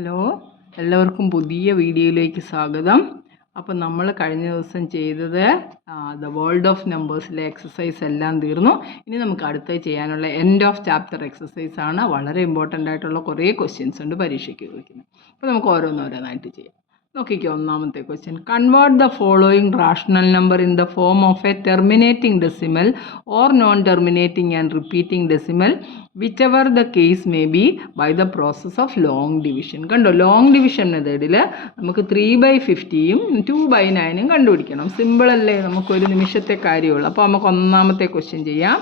Hello, എല്ലാവർക്കും പുതിയ വീഡിയോയിലേക്ക് സ്വാഗതം. അപ്പോൾ നമ്മൾ കഴിഞ്ഞ ദിവസം ചെയ്തത് ദ വേൾഡ് ഓഫ് നമ്പേഴ്സിലെ എക്സസൈസ് എല്ലാം തീർന്നു. ഇനി നമുക്ക് അടുത്ത ചെയ്യാനുള്ള എൻഡ് ഓഫ് ചാപ്റ്റർ എക്സസൈസ് ആണ്. വളരെ ഇമ്പോർട്ടൻ്റ് ആയിട്ടുള്ള കുറേ ക്വസ്റ്റ്യൻസ് ഉണ്ട് പരീക്ഷയ്ക്ക് ചോദിക്കുന്നത്. അപ്പോൾ നമുക്ക് ഓരോന്നോരോന്നായിട്ട് ചെയ്യാം. നോക്കിക്കോ, ഒന്നാമത്തെ question. Convert the following rational number in the form of a terminating decimal or non terminating and repeating decimal whichever the case may be by the process of long division. കണ്ടോ, long division മെത്തേഡിൽ നമുക്ക് 3/50യും 2/9 കണ്ടുപിടിക്കണം. സിമ്പിളല്ലേ, നമുക്കൊരു നിമിഷത്തെ കാര്യമുള്ളൂ. അപ്പോൾ നമുക്ക് ഒന്നാമത്തെ ക്വസ്റ്റ്യൻ ചെയ്യാം.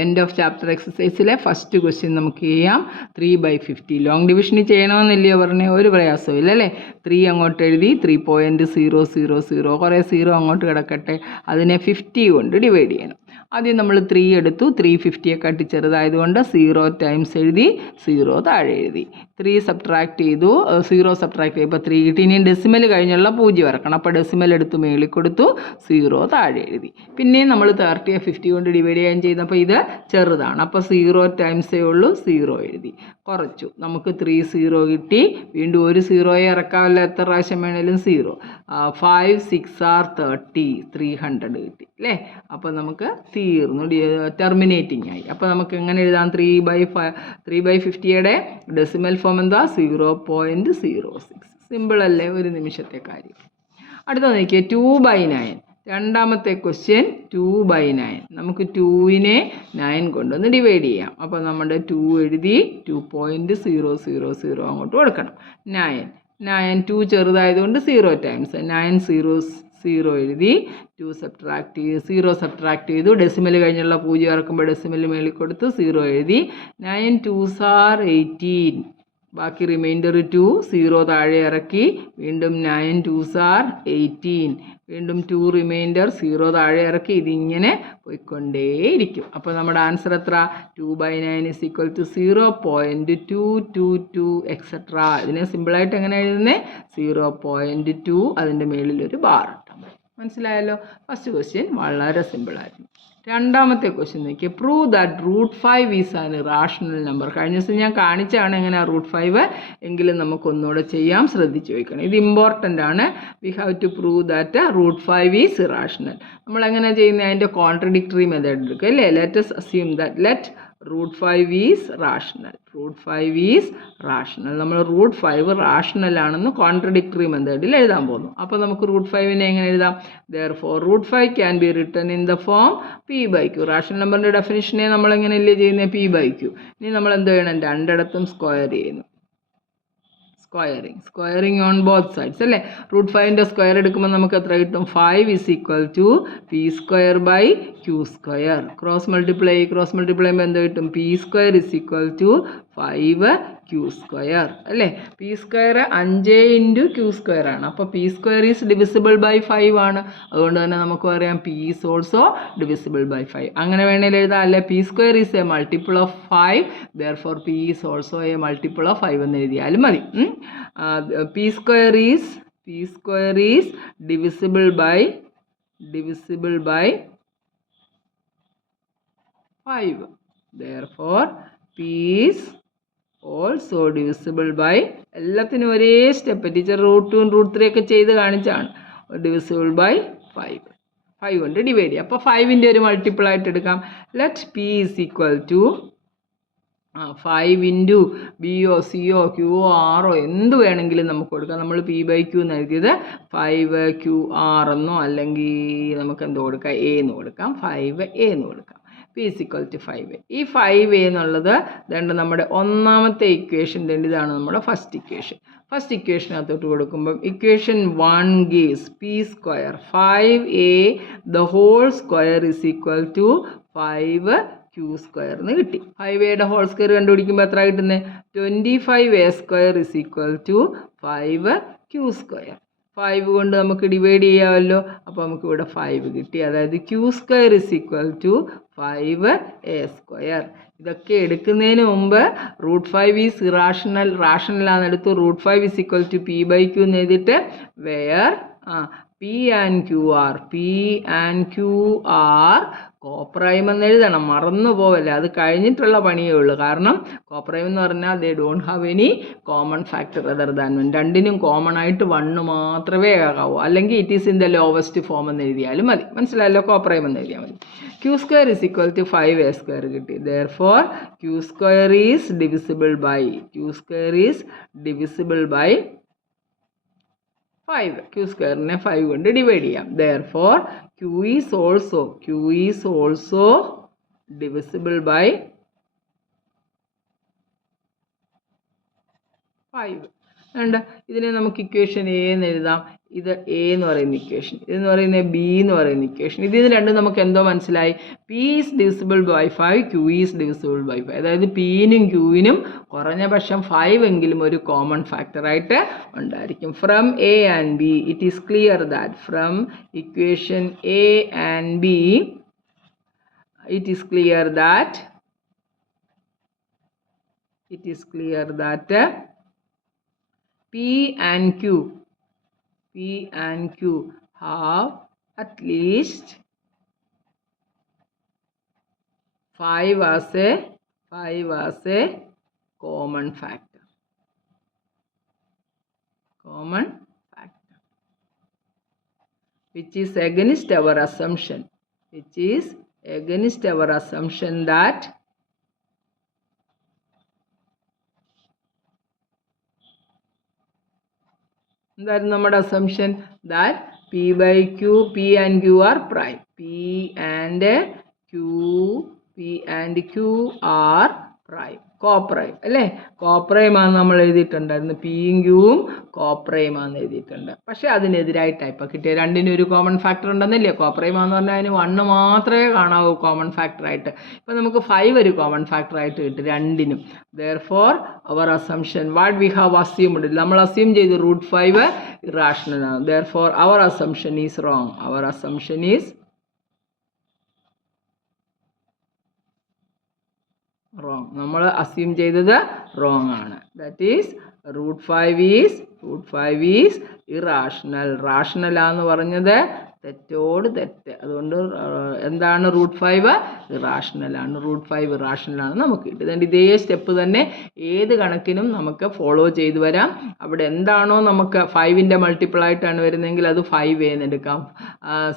എൻഡ് ഓഫ് ചാപ്റ്റർ എക്സസൈസിലെ ഫസ്റ്റ് ക്വസ്റ്റ്യൻ നമുക്ക് ചെയ്യാം. 3/50 ലോങ് ഡിവിഷന് ചെയ്യണമെന്നില്ലയോ പറഞ്ഞേ, ഒരു പ്രയാസവും ഇല്ല അല്ലേ. 3 അങ്ങോട്ട് എഴുതി 3.000, കുറേ 0 അങ്ങോട്ട് കിടക്കട്ടെ. അതിനെ 50 കൊണ്ട് ഡിവൈഡ് ചെയ്യണം. ആദ്യം നമ്മൾ 3 എടുത്തു. 350യെക്കാട്ടി ചെറുതായതുകൊണ്ട് 0 ടൈംസ് എഴുതി, 0 താഴെ എഴുതി. 3 സബ്ട്രാക്ട് ചെയ്തു, 0 സബ്ട്രാക്ട് ചെയ്തപ്പോൾ 3 കിട്ടി. ഇനി ഡെസിമൽ കഴിഞ്ഞുള്ള 0 ഇറക്കണം. അപ്പോൾ ഡെസിമൽ എടുത്ത് മേളിൽ കൊടുത്തു, 0 താഴെ എഴുതി. പിന്നെയും നമ്മൾ 30യെ 50 കൊണ്ട് ഡിവൈഡ് ചെയ്യാൻ ചെയ്തപ്പോൾ ഇത് ചെറുതാണ്. അപ്പോൾ 0 ടൈംസേ ഉള്ളൂ, 0 എഴുതി. കുറച്ചു, നമുക്ക് 3 0 കിട്ടി. വീണ്ടും ഒരു 0യെ ഇറക്കാമല്ലോ, എത്ര പ്രാവശ്യം വേണേലും 0. 5 6 are 30, 300 കിട്ടി അല്ലേ. അപ്പോൾ നമുക്ക് തീർന്നു, ടെർമിനേറ്റിംഗ് ആയി. അപ്പോൾ നമുക്ക് എങ്ങനെ എഴുതാം? 3/50യുടെ ഡെസിമൽ ഫോം എന്താ? 0.06. സിമ്പിൾ അല്ലേ, ഒരു നിമിഷത്തെ കാര്യം. അടുത്ത നോക്കിയേ, 2/9. രണ്ടാമത്തെ ക്വസ്റ്റ്യൻ 2/9. നമുക്ക് 2നെ 9 കൊണ്ടൊന്ന് ഡിവൈഡ് ചെയ്യാം. അപ്പോൾ നമ്മുടെ 2 എഴുതി, 2.000 അങ്ങോട്ട് കൊടുക്കണം. 9 2 ചെറുതായതുകൊണ്ട് 0 ടൈംസ് 9 0 എഴുതി. 2 സബ്ട്രാക്ട് ചെയ്ത് 0 സബ്ട്രാക്ട് ചെയ്തു. ഡെസിമൽ കഴിഞ്ഞുള്ള 0 ഇറക്കുമ്പോൾ ഡെസിമൽ മേളിൽ കൊടുത്ത് 0 എഴുതി. 9 2s are 18. ബാക്കി റിമൈൻഡർ 2, 0 താഴെ ഇറക്കി. വീണ്ടും 9 2s are 18. വീണ്ടും 2 റിമൈൻഡർ, 0 താഴെ ഇറക്കി. ഇതിങ്ങനെ പോയിക്കൊണ്ടേയിരിക്കും. അപ്പോൾ നമ്മുടെ ആൻസർ എത്ര? 2/9 = 0.222 എക്സെട്ര. ഇതിനെ സിമ്പിളായിട്ട് എങ്ങനെ എഴുതുന്നത്? 0.2 അതിൻ്റെ മേളിലൊരു ബാർ ഇട്ടാൽ മതി. മനസ്സിലായല്ലോ. ഫസ്റ്റ് ക്വസ്റ്റ്യൻ വളരെ സിമ്പിളായിരുന്നു. രണ്ടാമത്തെ ക്വസ്റ്റ്യൻ നോക്കിയാൽ, prove that √5 is an irrational number. കഴിഞ്ഞ ദിവസം ഞാൻ കാണിച്ചാണ് എങ്ങനെ √5, എങ്കിലും നമുക്കൊന്നുകൂടെ ചെയ്യാം. ശ്രദ്ധിച്ച് വയ്ക്കണം, ഇത് ഇമ്പോർട്ടൻ്റ് ആണ്. We have to prove that √5 is irrational. നമ്മളെങ്ങനെ ചെയ്യുന്നത്? അതിൻ്റെ കോൺട്രഡിക്ടറി മെത്തേഡ് എടുക്കുക അല്ലേ. Let us assume that let √5 is rational. √5 is rational. നമ്മൾ √5 റാഷണൽ ആണെന്ന് കോൺട്രഡിക്ടറി മെത്തേഡിൽ എഴുതാൻ പോകുന്നു. അപ്പോൾ നമുക്ക് √5നെ എങ്ങനെ എഴുതാം? therefore √5 can be written in the form p/q. Rational നമ്പറിൻ്റെ ഡെഫിനിഷനെ നമ്മൾ എങ്ങനെയല്ലേ ചെയ്യുന്നത്? p/q. ഇനി നമ്മൾ എന്ത് ചെയ്യണം? രണ്ടിടത്തും സ്ക്വയർ ചെയ്യുന്നു. സ്ക്വയറിങ് ഓൺ ബോത്ത് സൈഡ്സ് അല്ലേ. √5ൻ്റെ സ്ക്വയർ എടുക്കുമ്പോൾ നമുക്ക് എത്ര കിട്ടും? 5 = p²/q². ക്രോസ് മൾട്ടിപ്ലൈ ചെയ്യുമ്പോൾ എന്ത് കിട്ടും? p² = 5q² അല്ലേ. p² 5 × q² ആണ്. അപ്പോൾ p² ഈസ് ഡിവിസിബിൾ ബൈ 5 ആണ്. അതുകൊണ്ട് തന്നെ നമുക്ക് പറയാം p is also divisible by 5. അങ്ങനെ വേണേൽ എഴുതാം അല്ലേ. p² is a multiple of 5, therefore p is also a multiple of 5 എന്ന് എഴുതിയാലും മതി. p² is divisible by 5, therefore p is also divisible by, എല്ലാത്തിനും ഒരേ സ്റ്റെപ്പ് ടീച്ചർ √2 √3 ഒക്കെ ചെയ്ത് കാണിച്ചാണ്. ഡിവിസിബിൾ ബൈ 5 കൊണ്ട് ഡിവൈഡ് ചെയ്യുക. അപ്പോൾ 5ൻ്റെ ഒരു മൾട്ടിപ്പിൾ ആയിട്ട് എടുക്കാം. Let p = 5 × b-o c-o q-o r-o എന്ത് വേണമെങ്കിലും നമുക്ക് കൊടുക്കാം. നമ്മൾ p/q എന്ന് എഴുതിയത് 5qr എന്നോ അല്ലെങ്കിൽ നമുക്ക് എന്ത് കൊടുക്കാം? a എന്ന് കൊടുക്കാം. 5a എന്ന് കൊടുക്കാം. p = 5a. ഈ 5a എന്നുള്ളത് രണ്ട് നമ്മുടെ ഒന്നാമത്തെ ഇക്വേഷൻ. ഇതാണ് നമ്മുടെ ഫസ്റ്റ് ഇക്വേഷൻ. ഫസ്റ്റ് ഇക്വേഷനകത്തോട്ട് കൊടുക്കുമ്പം equation 1 gives p² 5a the whole square is equal to 5q² എന്ന് കിട്ടി. 5a ഹോൾ സ്ക്വയർ കണ്ടുപിടിക്കുമ്പോൾ എത്ര കിട്ടുന്നത്? 25a² is equal to 5q². 5 കൊണ്ട് നമുക്ക് ഡിവൈഡ് ചെയ്യാമല്ലോ. അപ്പോൾ നമുക്ക് ഇവിടെ 5 കിട്ടി. അതായത് q² = 5a². ഇതൊക്കെ എടുക്കുന്നതിന് മുമ്പ് √5 ഈസ് ഇറാഷണൽ, റാഷണലാണെന്ന് എടുത്തു. √5 = p/q എന്ന് എഴുതിയിട്ട് where p and q are coprime എന്ന് എഴുതണം, മറന്നു പോവല്ലേ, അത് കഴിഞ്ഞിട്ടുള്ള പണിയേ ഉള്ളൂ. കാരണം കോപ്രൈം എന്ന് പറഞ്ഞാൽ they don't have any common factor other than 1. രണ്ടിനും കോമൺ ആയിട്ട് 1 മാത്രമേ ആകാവൂ. അല്ലെങ്കിൽ it is in the lowest form എന്ന് എഴുതിയാലും മതി. മനസ്സിലായല്ലോ, കോപ്രൈം എന്ന് എഴുതിയാൽ മതി. Q square is equal to 5a square കിട്ടി. Therefore Q square is divisible by 5. Q സ്ക്വയറിനെ 5 കൊണ്ട് ഡിവൈഡ് ചെയ്യാം. Therefore Q is also divisible by 5. വേണ്ട, ഇതിനെ നമുക്ക് ഇക്വേഷൻ എ എന്ന് എഴുതാം. ഇത് എ എന്ന് പറയുന്ന ഇക്വേഷൻ, ഇതെന്ന് പറയുന്നത് ബി എന്ന് പറയുന്ന ഇക്വേഷൻ. ഇതിന് രണ്ടും നമുക്ക് എന്തോ മനസ്സിലായി. P is divisible by 5, Q is divisible by 5. അതായത് പിനും ക്യൂവിനും കുറഞ്ഞ പക്ഷം 5 എങ്കിലും ഒരു കോമൺ ഫാക്ടറായിട്ട് ഉണ്ടായിരിക്കും. From A and B it is clear that from equation A and B it is clear that P and Q have at least 5 as a common factor, which is against our assumption, that നമ്മുടെ assumption that P and Q are prime. P and Q are prime, coprime അല്ലേ? Coprime ആണ് നമ്മൾ എഴുതിയിട്ടുണ്ടായിരുന്നു. പിയും ക്യൂവും coprime ആണെന്ന് എഴുതിയിട്ടുണ്ട്. പക്ഷേ അതിനെതിരായിട്ടാണ് ഇപ്പോൾ കിട്ടിയ രണ്ടിനും ഒരു കോമൺ ഫാക്ടർ ഉണ്ടെന്നില്ലേ? കോപ്രൈം ആണെന്ന് പറഞ്ഞാൽ അതിന് 1 മാത്രമേ കാണാവൂ കോമൺ ഫാക്ടറായിട്ട്. ഇപ്പോൾ നമുക്ക് 5 ഒരു കോമൺ ഫാക്ടറായിട്ട് കിട്ടും രണ്ടിനും. Therefore our assumption what we have assumed, നമ്മൾ അസ്യൂം ചെയ്തു √5 ഇറാഷണൽ ആണ്. Therefore our assumption is wrong. നമ്മൾ അസ്യൂം ചെയ്തത് റോങ് ആണ്. That is √5 is irrational. Rational ആന്ന് പറഞ്ഞത് തെറ്റോട് തെറ്റ്. അതുകൊണ്ട് എന്താണ് √5 ഇറാഷണലാണ്. ഇറാഷണലാണ് നമുക്ക് കിട്ടുന്നത്. ഇതേ സ്റ്റെപ്പ് തന്നെ ഏത് കണക്കിനും നമുക്ക് ഫോളോ ചെയ്ത് വരാം. അവിടെ എന്താണോ നമുക്ക് 5ൻ്റെ മൾട്ടിപ്പിൾ ആയിട്ടാണ് വരുന്നതെങ്കിൽ അത് 5a എന്ന് എടുക്കാം.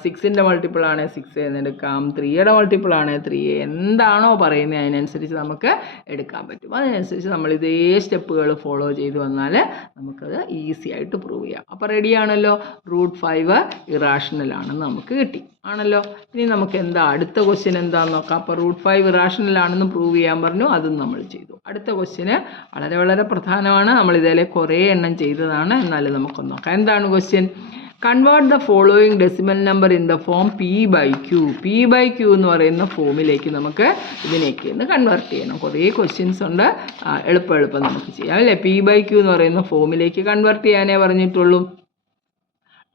6ൻ്റെ മൾട്ടിപ്പിൾ ആണെങ്കിൽ 6a എന്ന് എടുക്കാം. 3യുടെ മൾട്ടിപ്പിൾ ആണെങ്കിൽ 3a. എന്താണോ പറയുന്നത് അതിനനുസരിച്ച് നമുക്ക് എടുക്കാൻ പറ്റും. അതിനനുസരിച്ച് നമ്മൾ ഇതേ സ്റ്റെപ്പുകൾ ഫോളോ ചെയ്ത് വന്നാൽ നമുക്കത് ഈസി ആയിട്ട് പ്രൂവ് ചെയ്യാം. അപ്പോൾ റെഡിയാണല്ലോ, √5 ഇറാഷണൽ ആണെന്ന് നമുക്ക് കിട്ടി ആണല്ലോ. ഇനി നമുക്ക് എന്താ അടുത്ത ക്വസ്റ്റ്യൻ എന്താണെന്ന് നോക്കാം. അപ്പോൾ √5 ഇറാഷണൽ ആണെന്ന് പ്രൂവ് ചെയ്യാൻ പറഞ്ഞു, അതും നമ്മൾ ചെയ്തു. അടുത്ത ക്വസ്റ്റ്യന് വളരെ വളരെ പ്രധാനമാണ്. നമ്മൾ ഇതേലെ കുറേ എണ്ണം ചെയ്തതാണ്, എന്നാലും നമുക്കൊന്ന് നോക്കാം. എന്താണ് question? Convert the following decimal number in the form P/Q. P/Q എന്ന് പറയുന്ന ഫോമിലേക്ക് നമുക്ക് ഇതിനേക്ക് ഒന്ന് കൺവേർട്ട് ചെയ്യണം. കുറേ ക്വസ്റ്റ്യൻസ് ഉണ്ട്, എളുപ്പം നമുക്ക് ചെയ്യാം അല്ലേ? P/Q എന്ന് പറയുന്ന ഫോമിലേക്ക് കൺവേർട്ട് ചെയ്യാനേ പറഞ്ഞിട്ടുള്ളൂ.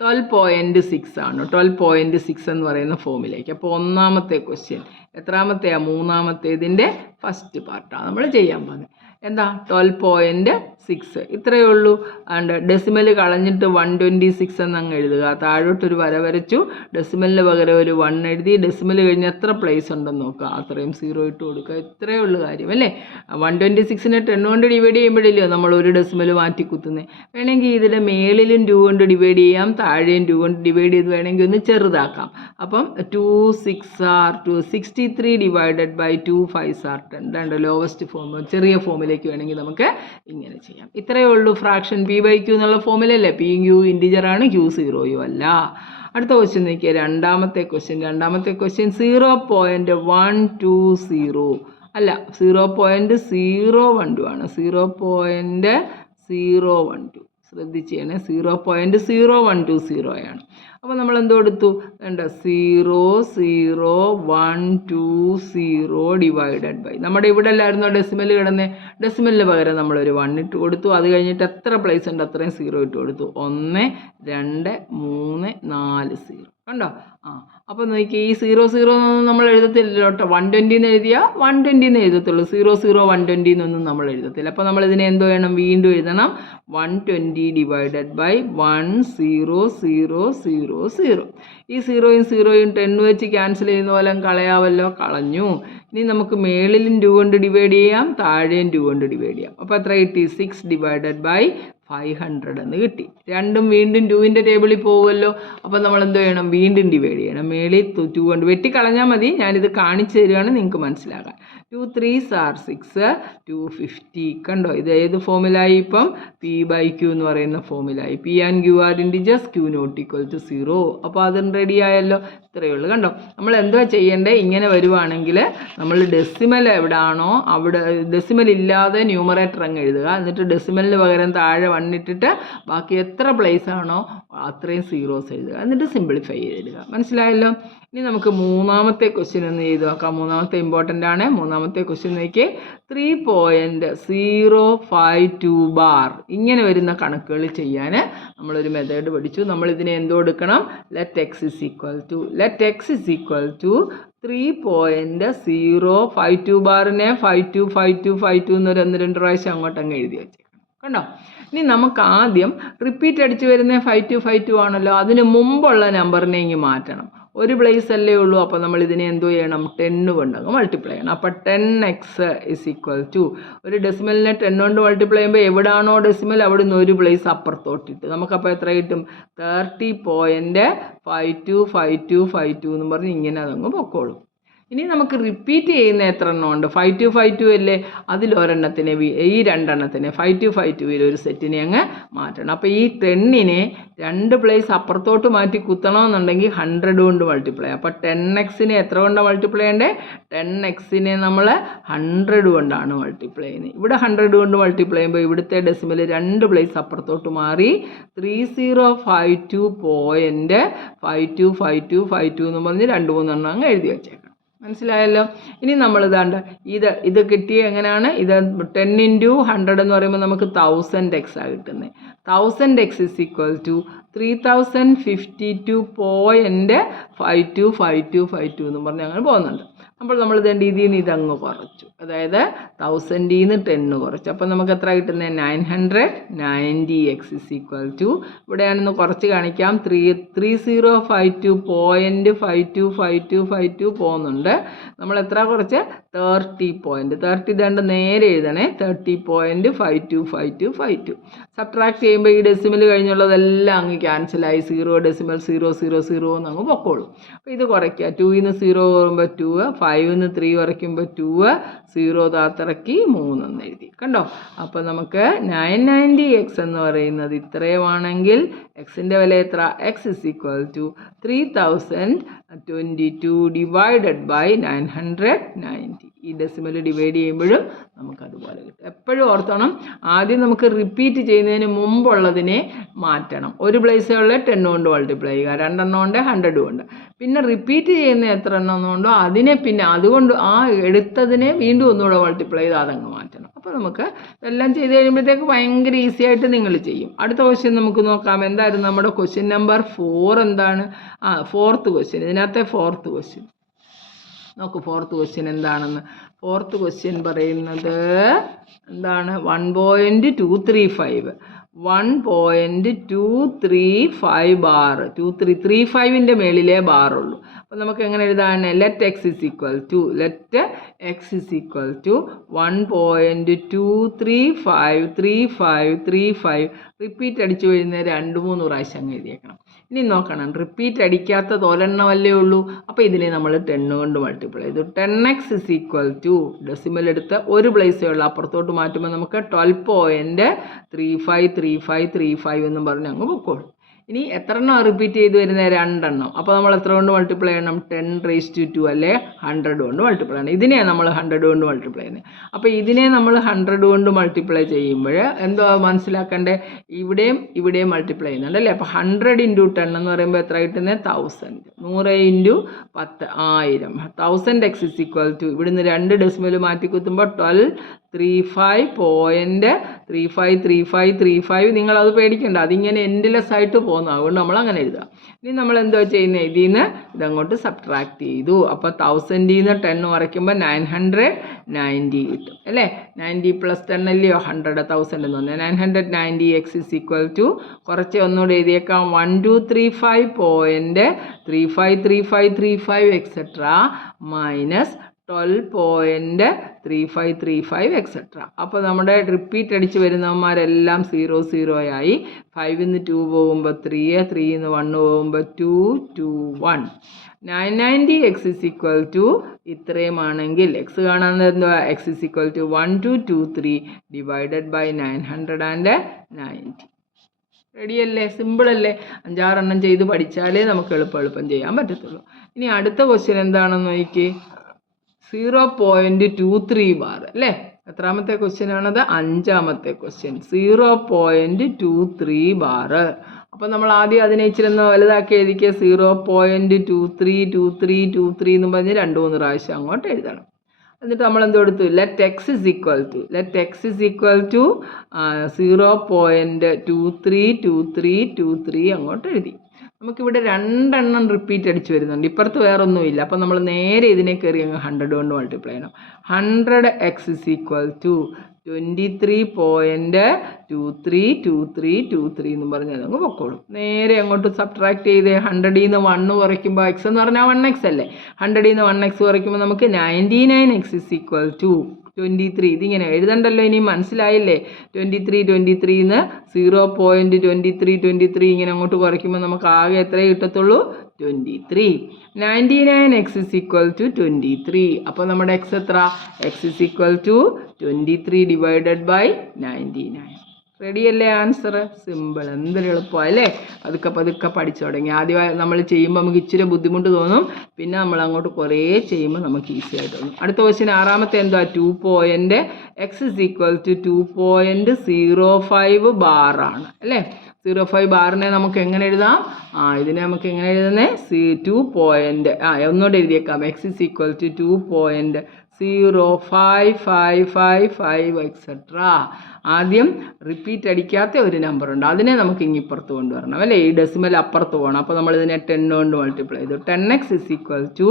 12.6 ആണ്. 12.6 എന്ന് പറയുന്ന ഫോമിലേക്ക്. അപ്പോൾ ഒന്നാമത്തെ ക്വസ്റ്റ്യൻ എത്രാമത്തെയാണ്? മൂന്നാമത്തേതിൻ്റെ ഫസ്റ്റ് പാർട്ടാണ് നമ്മൾ ചെയ്യാൻ പോകുന്നത്. എന്താ 12.6 ഇത്രയേ ഉള്ളൂ. ആൻഡ് ഡെസിമൽ കളഞ്ഞിട്ട് 126 എന്നങ്ങ് എഴുതുക. താഴോട്ടൊരു വര വരച്ചു, ഡെസിമലിന് പകരം ഒരു 1 എഴുതി. ഡെസിമൽ കഴിഞ്ഞ് എത്ര പ്ലേസ് ഉണ്ടെന്ന് നോക്കുക, അത്രയും 0 ഇട്ട് കൊടുക്കുക. ഇത്രയേ ഉള്ളൂ കാര്യം അല്ലേ? 126നെ 10 കൊണ്ട് ഡിവൈഡ് ചെയ്യുമ്പോഴില്ലയോ നമ്മൾ ഒരു ഡെസിമൽ മാറ്റി കുത്തുന്നത്. വേണമെങ്കിൽ ഇതിൽ മേളിലും 2 കൊണ്ട് ഡിവൈഡ് ചെയ്യാം, താഴെയും 2 കൊണ്ട് ഡിവൈഡ് ചെയ്ത് വേണമെങ്കിൽ ഒന്ന് ചെറുതാക്കാം. അപ്പം 2 6 are 263 ഡിവൈഡഡ് ബൈ 2 5 are 10. രണ്ട് ലോവസ്റ്റ് ഫോം ചെറിയ ഫോമിലേക്ക് വേണമെങ്കിൽ നമുക്ക് ഇങ്ങനെ ചെയ്യാം. ഇത്രയേ ഉള്ളൂ ഫ്രാക്ഷൻ P/Q എന്നുള്ള ഫോമിലല്ലേ. P Q ഇൻറ്റിജർ ആണ്, Q 0 അല്ല. അടുത്ത ക്വസ്റ്റ്യൻ നോക്കിയാൽ രണ്ടാമത്തെ ക്വസ്റ്റ്യൻ 0.120 അല്ല 0.012 ആണ്. 0.012 ശ്രദ്ധിച്ചാണ്, 0.0120 ആണ്. അപ്പോൾ നമ്മൾ എന്തോ എടുത്തു? 0.012 ഡിവൈഡഡ് ബൈ, നമ്മുടെ ഇവിടെ അല്ലായിരുന്നോ ഡെസിമൽ കിടന്നേ? ഡെസിമലിന് പകരം നമ്മളൊരു 1 ഇട്ട് കൊടുത്തു. അത് കഴിഞ്ഞിട്ട് എത്ര പ്ലേസ് ഉണ്ട് അത്രയും 0 ഇട്ട് കൊടുത്തു. 1 2 3 4 0 കണ്ടോ? അപ്പോൾ നോക്കി ഈ 00 നമ്മൾ എഴുതത്തില്ലല്ലോ കേട്ടോ. 120 എന്ന് എഴുതിയാൽ 120 എന്ന് എഴുതത്തുള്ളൂ. 00 120 എന്നൊന്നും നമ്മൾ എഴുതത്തില്ല. അപ്പോൾ നമ്മൾ ഇതിനെ എന്തോ വേണം? വീണ്ടും എഴുതണം. 120 ഡിവൈഡഡ് ബൈ 1000 0. ഈ 0യും 0യും 10 വെച്ച് ക്യാൻസൽ ചെയ്യുന്ന പോലെ കളയാമല്ലോ, കളഞ്ഞു. ഇനി നമുക്ക് മേളിലും 2 കൊണ്ട് ഡിവൈഡ് ചെയ്യാം, താഴെയും 2 കൊണ്ട് ഡിവൈഡ് ചെയ്യാം. അപ്പോൾ എത്ര കിട്ടി? 6 ഡിവൈഡഡ് ബൈ 500 എന്ന് കിട്ടി. രണ്ടും വീണ്ടും 2ൻ്റെ ടേബിളിൽ പോകുമല്ലോ. അപ്പോൾ നമ്മൾ എന്ത് ചെയ്യണം? വീണ്ടും ഡിവൈഡ് ചെയ്യണം. മേളിൽ 2 കൊണ്ട് വെട്ടിക്കളഞ്ഞാൽ മതി. ഞാനിത് കാണിച്ചു തരികയാണ് നിങ്ങൾക്ക് മനസ്സിലാകാൻ. 2 3s are 6, 250. കണ്ടോ, ഇത് ഏത് ഫോമിലായി? ഇപ്പം P/Q എന്ന് പറയുന്ന ഫോമിലായി. P and Q are integers, Q not equal to 0. അപ്പോൾ അതും റെഡി ആയല്ലോ. ഇത്രയേ ഉള്ളൂ. കണ്ടോ, നമ്മൾ എന്താ ചെയ്യേണ്ടത്? ഇങ്ങനെ വരുവാണെങ്കിൽ നമ്മൾ ഡെസിമൽ എവിടെയാണോ അവിടെ ഡെസിമൽ ഇല്ലാതെ ന്യൂമറേറ്റർ അങ്ങ് എഴുതുക. എന്നിട്ട് ഡെസിമലിന് പകരം താഴെ 1 ഇട്ടിട്ട് ബാക്കി എത്ര പ്ലേസ് ആണോ അത്രയും സീറോസ് എഴുതുക. എന്നിട്ട് സിംപ്ലിഫൈ ചെയ്തിടുക. മനസ്സിലായല്ലോ. ഇനി നമുക്ക് മൂന്നാമത്തെ ക്വസ്റ്റ്യൻ ഒന്ന് ചെയ്ത് നോക്കാം. മൂന്നാമത്തെ ഇമ്പോർട്ടൻ്റ് ആണ്. മൂന്നാമത്തെ ക്വസ്റ്റ്യൻ നോക്കി. 3.052 ബാർ ഇങ്ങനെ വരുന്ന കണക്കുകൾ ചെയ്യാൻ നമ്മളൊരു മെത്തേഡ് പഠിച്ചു. നമ്മളിതിനെ എന്തോ എടുക്കണം? Let X is equal to 3.052 ബാറിനെ 52 52 52 എന്നൊരു 1-2 പ്രാവശ്യം അങ്ങോട്ടങ്ങ് എഴുതി വെച്ചേക്കണം. കണ്ടോ, ഇനി നമുക്ക് ആദ്യം റിപ്പീറ്റ് അടിച്ച് വരുന്ന 52 52 ആണല്ലോ. അതിന് മുമ്പുള്ള നമ്പറിനെ ഇങ്ങ് മാറ്റണം. ഒരു പ്ലേസ് അല്ലേ ഉള്ളൂ. അപ്പോൾ നമ്മൾ ഇതിനെ എന്തോ ചെയ്യണം? 10 കൊണ്ടങ്ങ് മൾട്ടിപ്ലൈ ചെയ്യണം. അപ്പോൾ 10x ഇസ് ഈക്വൽ ടു ഒരു ഡെസിമലിനെ 10 കൊണ്ട് മൾട്ടിപ്ലൈ ചെയ്യുമ്പോൾ എവിടാണോ ഡെസിമൽ അവിടെ നിന്ന് ഒരു പ്ലേസ് അപ്പുറത്തോട്ടിട്ട് നമുക്കപ്പോൾ എത്ര കിട്ടും? 30.525252 എന്ന് പറഞ്ഞ് ഇങ്ങനെ അതങ്ങ് പൊക്കോളും. ഇനി നമുക്ക് റിപ്പീറ്റ് ചെയ്യുന്ന എത്ര എണ്ണം ഉണ്ട്? 52 52 അല്ലേ? അതിലൊരെണ്ണത്തിനെ ഈ രണ്ടെണ്ണത്തിനെ 52 52 ഒരു സെറ്റിനെ അങ്ങ് മാറ്റണം. അപ്പോൾ ഈ 10നെ 2 പ്ലേസ് അപ്പുറത്തോട്ട് മാറ്റി കുത്തണമെന്നുണ്ടെങ്കിൽ 100 കൊണ്ട് മൾട്ടിപ്ലൈ. അപ്പോൾ 10xനെ എത്ര കൊണ്ടാണ് മൾട്ടിപ്ലൈ ചെയ്യേണ്ടത്? 10xനെ നമ്മൾ 100 കൊണ്ടാണ് മൾട്ടിപ്ലൈ ചെയ്യുന്നത്. ഇവിടെ 100 കൊണ്ട് മൾട്ടിപ്ലൈ ചെയ്യുമ്പോൾ ഇവിടുത്തെ ഡെസിമൽ 2 പ്ലേസ് അപ്പുറത്തോട്ട് മാറി 3052.525252 എന്ന് പറഞ്ഞ് 2-3 എണ്ണം അങ്ങ് എഴുതി വെച്ചേക്കാം. മനസ്സിലായല്ലോ. ഇനി നമ്മൾ ഇത് കിട്ടിയ എങ്ങനെയാണ്? ഇത് 10 × 100 എന്ന് പറയുമ്പോൾ നമുക്ക് 1000x ആണ് കിട്ടുന്നത്. 1000x ഇസ് ഈക്വൽ ടു 3052.525252 എന്ന് പറഞ്ഞ് അങ്ങനെ പോകുന്നുണ്ട്. അപ്പോൾ നമ്മൾ ഇതിൻ്റെ ഇതിൽ നിന്ന് ഇതങ്ങ് കുറച്ചു. അതായത് 1000ൽ നിന്ന് 10 കുറച്ചു. അപ്പോൾ നമുക്ക് എത്ര കിട്ടുന്നത്? 990x ഇസ് ഈക്വൽ ടു ഇവിടെ ഞാനൊന്ന് കുറച്ച് കാണിക്കാം. 3052.525252 പോകുന്നുണ്ട്. നമ്മൾ എത്ര കുറച്ച്? 30 ഇതാണ്ട് നേരെ എഴുതണേ. 30.525252 സബ്ട്രാക്ട് ചെയ്യുമ്പോൾ ഈ ഡെസിമൽ കഴിഞ്ഞുള്ളതെല്ലാം അങ്ങ് ക്യാൻസലായി. 0 ഡെസിമൽ 0 0 0 എന്ന് അങ്ങ് പൊക്കോളും. അപ്പോൾ ഇത് കുറയ്ക്കുക. 2ൽ നിന്ന് 0 കുറയുമ്പോൾ 2, 5ൽ നിന്ന് 3 കുറയ്ക്കുമ്പോൾ 2, 0 താത്തിറക്കി 3 എന്ന് എഴുതി. കണ്ടോ, അപ്പോൾ നമുക്ക് 990x എന്ന് പറയുന്നത് ഇത്രയുമാണെങ്കിൽ എക്സിൻ്റെ വില എത്ര? X is equal to 3022 divided by 990. ഈ ഡെസിമൽ ഡിവൈഡ് ചെയ്യുമ്പോഴും നമുക്കതുപോലെ കിട്ടും. എപ്പോഴും ഓർത്തോണം, ആദ്യം നമുക്ക് റിപ്പീറ്റ് ചെയ്യുന്നതിന് മുമ്പുള്ളതിനെ മാറ്റണം. ഒരു പ്ലേസേ ഉള്ള 10 കൊണ്ട് മൾട്ടിപ്ലൈ ചെയ്യുക, 2 എണ്ണം കൊണ്ട് 100 കൊണ്ട്. പിന്നെ റിപ്പീറ്റ് ചെയ്യുന്ന എത്ര എണ്ണം ഉണ്ടോ അതിനെ പിന്നെ അതുകൊണ്ട് ആ എടുത്തതിനെ വീണ്ടും ഒന്നുകൂടെ മൾട്ടിപ്ലൈ ചെയ്ത് അതങ്ങ് മാറ്റണം. അപ്പോൾ നമുക്ക് ഇതെല്ലാം ചെയ്ത് കഴിയുമ്പോഴത്തേക്ക് ഭയങ്കര ഈസി ആയിട്ട് നിങ്ങൾ ചെയ്യും. അടുത്ത ക്വസ്റ്റ്യൻ നമുക്ക് നോക്കാം. എന്തായിരുന്നു നമ്മുടെ ക്വസ്റ്റ്യൻ നമ്പർ 4? എന്താണ്? 4th question. ഇതിനകത്തെ 4th ക്വസ്റ്റ്യൻ നോക്ക്. 4th ക്വസ്റ്റ്യൻ എന്താണെന്ന്. 4th ക്വസ്റ്റ്യൻ പറയുന്നത് എന്താണ്? 1.235 1.235 ബാർ. 35ൻ്റെ മേളിലേ ബാറുള്ളൂ. അപ്പോൾ നമുക്ക് എങ്ങനെ എഴുതാൻ? Let X is equal to 1.235 repeat അടിച്ചു വരുന്ന 2-3 പ്രാവശ്യം അങ്ങ് എഴുതിയേക്കണം. ഇനി നോക്കണം, റിപ്പീറ്റ് അടിക്കാത്തത് ഒരെണ്ണമല്ലേ ഉള്ളൂ. അപ്പോൾ ഇതിനെ നമ്മൾ 10 കൊണ്ട് മൾട്ടിപ്ലൈ ചെയ്തു. 10x is equal two decimal എടുത്ത് ഒരു പ്ലേസേ ഉള്ളൂ, അപ്പുറത്തോട്ട് മാറ്റുമ്പോൾ നമുക്ക് 12.353535 എന്നും പറഞ്ഞ് അങ്ങ് പൊക്കോളും. ഇനി എത്ര എണ്ണം റിപ്പീറ്റ് ചെയ്ത് വരുന്നത്? 2 എണ്ണം. അപ്പോൾ നമ്മൾ എത്ര കൊണ്ട് മൾട്ടിപ്ലൈ ചെയ്യണം? 10⁻²2 അല്ലേ 100 കൊണ്ട് മൾട്ടിപ്ലൈ ചെയ്യണം. ഇതിനെ നമ്മൾ 100 കൊണ്ട് മൾട്ടിപ്ലൈ ചെയ്യുന്നത്. അപ്പോൾ ഇതിനെ നമ്മൾ 100 കൊണ്ട് മൾട്ടിപ്ലൈ ചെയ്യുമ്പോൾ എന്തോ മനസ്സിലാക്കണ്ടേ? ഇവിടെയും മൾട്ടിപ്ലൈ ചെയ്യുന്നുണ്ട് അല്ലേ. അപ്പോൾ 100 × 10 എന്ന് പറയുമ്പോൾ എത്ര കിട്ടുന്നത്? 1000. 100 × 10 1000. 1000x ഇസ് ഈക്വൽ ടു ഇവിടുന്ന് 2 ഡെസിമൽ മാറ്റി കുത്തുമ്പോൾ 35.3535 നിങ്ങളത് പേടിക്കണ്ട, അതിങ്ങനെ എൻഡ്ലെസ് ആയിട്ട് പോകുന്നു, അതുകൊണ്ട് നമ്മൾ അങ്ങനെ എഴുതുക. ഇനി നമ്മൾ എന്തോ ചെയ്യുന്നത്, ഇതിൽ നിന്ന് ഇതങ്ങോട്ട് സബ്ട്രാക്ട് ചെയ്തു. അപ്പോൾ 1000 നിന്ന് 10 കുറയ്ക്കുമ്പോൾ 990 കിട്ടും അല്ലേ. 90 + 10 അല്ലയോ 100, 1000 എന്ന് പറഞ്ഞാൽ 990. എക്സ് ഇസ് ഈക്വൽ ടു കുറച്ച് ഒന്നുകൂടെ എഴുതിയേക്കാം, 1235.353535 എക്സെട്ര മൈനസ് 12.3535 എക്സെട്ര. അപ്പോൾ നമ്മുടെ റിപ്പീറ്റ് അടിച്ച് വരുന്നവന്മാരെല്ലാം 0 0 ആയി. 5 നിന്ന് 2 പോകുമ്പോൾ 3, 3 നിന്ന് 1 പോകുമ്പോൾ 2 2 1. 990 എക്സ് ഇസ് ഈക്വൽ ടു ഇത്രയുമാണെങ്കിൽ എക്സ് കാണാൻ എന്തുവാ, X is equal to 1223 divided by 990. റെഡിയല്ലേ, സിമ്പിളല്ലേ. 5-6 എണ്ണം ചെയ്ത് പഠിച്ചാലേ നമുക്ക് എളുപ്പം ചെയ്യാൻ പറ്റത്തുള്ളൂ. ഇനി അടുത്ത ക്വസ്റ്റ്യൻ എന്താണെന്ന് നോക്കി, 0.23 ബാർ അല്ലേ. എത്രാമത്തെ ക്വസ്റ്റ്യൻ ആണത്, 5ാമത്തെ ക്വസ്റ്റ്യൻ. 0.23 ബാർ. അപ്പോൾ നമ്മൾ ആദ്യം അതിനെ ഇച്ചിരി ഒന്ന് വലുതാക്കി എഴുതിക്കുക. 0.232323 എന്ന് പറഞ്ഞ് 2-3 പ്രാവശ്യം അങ്ങോട്ട് എഴുതണം. എന്നിട്ട് നമ്മൾ എന്ത് കൊടുത്തു, let X is equal to 0.232323 അങ്ങോട്ട് എഴുതി. നമുക്കിവിടെ 2 എണ്ണം റിപ്പീറ്റ് അടിച്ച് വരുന്നുണ്ട്, ഇപ്പുറത്ത് വേറൊന്നുമില്ല. അപ്പോൾ നമ്മൾ നേരെ ഇതിനെ കയറി അങ്ങ് 100 കൊണ്ട് മൾട്ടിപ്ലൈ ചെയ്യണം. 100x ഇസ് ഈക്വൽ ടു 23.232323 എന്ന് പറഞ്ഞാൽ അങ്ങ് പൊക്കോളും. നേരെ അങ്ങോട്ട് സബ്ട്രാക്ട് ചെയ്ത് 100 നിന്ന് 1 കുറയ്ക്കുമ്പോൾ എക്സ് എന്ന് പറഞ്ഞാൽ 1x അല്ലേ. 100 നിന്ന് 1x കുറയ്ക്കുമ്പോൾ നമുക്ക് 99x ഇസ് ഈക്വൽ ടു 23. ഇതിങ്ങനെ എഴുതണ്ടല്ലോ, ഇനി മനസ്സിലായില്ലേ. 23 നിന്ന് 0.2323 ഇങ്ങനെ അങ്ങോട്ട് കുറയ്ക്കുമ്പോൾ നമുക്ക് ആകെ എത്രയേ കിട്ടത്തുള്ളൂ, 23. 99x is equal to 23. അപ്പോൾ നമ്മുടെ എക്സ് എത്ര, X is equal to 23 divided by 99. റെഡിയല്ലേ ആൻസർ. സിമ്പിൾ, എന്തൊരു എളുപ്പമാണ് അല്ലേ. പതുക്കെ പഠിച്ചു തുടങ്ങി. ആദ്യമായി നമ്മൾ ചെയ്യുമ്പോൾ നമുക്ക് ഇച്ചിരി ബുദ്ധിമുട്ട് തോന്നും, പിന്നെ നമ്മൾ അങ്ങോട്ട് കുറേ ചെയ്യുമ്പോൾ നമുക്ക് ഈസി ആയിട്ട് തോന്നും. അടുത്ത ക്വസ്റ്റ്യൻ 6ാമത്തെ എന്താ, 2.x ഇസ് ഈക്വൽ ടു 2.05 ബാറാണ് അല്ലേ. 05 ബാറിനെ നമുക്ക് എങ്ങനെ എഴുതാം, ഇതിനെ നമുക്ക് എങ്ങനെ എഴുതുന്നത്, 2. ഒന്നുകൂടെ എഴുതിയേക്കാം, X is equal to 2.05555 etcetera. ആദ്യം റിപ്പീറ്റ് അടിക്കാത്ത ഒരു നമ്പർ ഉണ്ട്, അതിനെ നമുക്ക് ഇപ്പുറത്ത് കൊണ്ടുവരണം അല്ലേ. ഈ ഡെസിമൽ അപ്പുറത്ത് പോകണം. അപ്പോൾ നമ്മൾ ഇതിനെ 10 കൊണ്ട് മൾട്ടിപ്ലൈ ചെയ്തു. 10x is equal to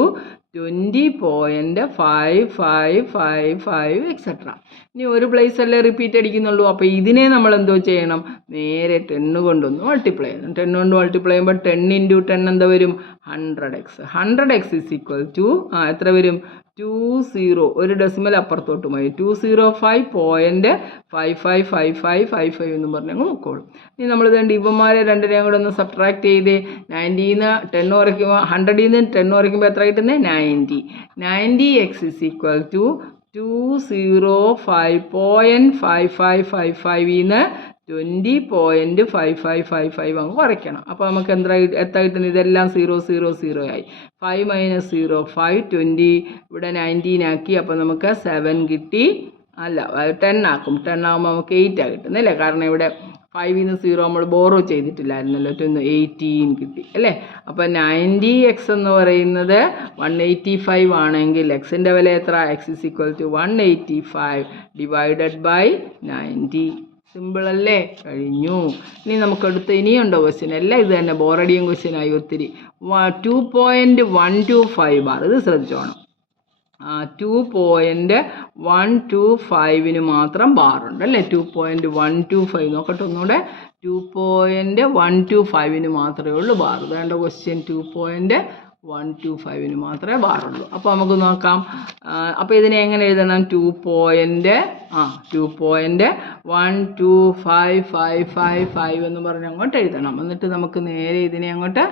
20.5555 etcetera. ഇനി ഒരു പ്ലേസ് അല്ലേ റിപ്പീറ്റ് അടിക്കുന്നുള്ളൂ. അപ്പോൾ ഇതിനെ നമ്മൾ എന്തോ ചെയ്യണം, നേരെ 10 കൊണ്ടൊന്ന് മൾട്ടിപ്ലൈ ചെയ്യണം. 10 കൊണ്ട് മൾട്ടിപ്ലൈ ചെയ്യുമ്പോൾ 10 × 10 എന്താ വരും, 100x. 100x is equal to എത്ര വരും, 20, ഒരു ഡെസിമൽ അപ്പുറത്തോട്ട് പോയി 205.555555 എന്ന് പറഞ്ഞങ്ങ് നോക്കോളും. ഇനി നമ്മൾ ഇതുകൊണ്ട് ഇവന്മാരെ രണ്ടിനെയും കൂടെ ഒന്ന് സബ്ട്രാക്ട് ചെയ്ത് 90 നിന്ന് 10 കുറയ്ക്കുമ്പോൾ 100 നിന്ന് 10 കുറയ്ക്കുമ്പോൾ എത്ര കിട്ടുന്നത്, 90. 90x ഇസ് ഈക്വൽ ടു 205.5555 നിന്ന് 20.5555 അങ്ങ് കുറയ്ക്കണം. അപ്പോൾ നമുക്ക് എത്ര കിട്ടുന്നത്, ഇതെല്ലാം 0 0 0 ആയി. 5 - 0 5, 20 ഇവിടെ 19 ആക്കി. അപ്പോൾ നമുക്ക് 7 കിട്ടി, അല്ല 10 ആക്കും. 10 ആകുമ്പോൾ നമുക്ക് 8 കിട്ടുന്നല്ലേ, കാരണം ഇവിടെ 5 നിന്ന് 0 നമ്മൾ ബോറോ ചെയ്തിട്ടില്ലായിരുന്നല്ലോ. 18 കിട്ടി അല്ലേ. അപ്പോൾ 90x എന്ന് പറയുന്നത് 185 ആണെങ്കിൽ എക്സിൻ്റെ വില എത്ര, X is equal to 185 divided by 90. Simple അല്ലേ, കഴിഞ്ഞു. ഇനി നമുക്ക് ഇനിയുണ്ടോ ക്വസ്റ്റ്യൻ, എല്ലാം ഇത് തന്നെ, ബോറടിയും ക്വസ്റ്റ്യൻ ആയി ഒത്തിരി. 2.125 ബാർ, ഇത് ശ്രദ്ധിച്ചോണം. 2.125 മാത്രം ബാറുണ്ട് അല്ലേ. 2.125 നോക്കട്ടെ ഒന്നുകൂടെ. 2.125 മാത്രമേ ഉള്ളൂ ബാർ. വേണ്ട ക്വസ്റ്റ്യൻ 2.125 മാത്രമേ ബാറുള്ളൂ. അപ്പോൾ നമുക്ക് നോക്കാം. അപ്പോൾ ഇതിനെ എങ്ങനെ എഴുതണം, 2.12555 എന്ന് പറഞ്ഞ് അങ്ങോട്ട് എഴുതണം. എന്നിട്ട് നമുക്ക് നേരെ ഇതിനെ അങ്ങോട്ട്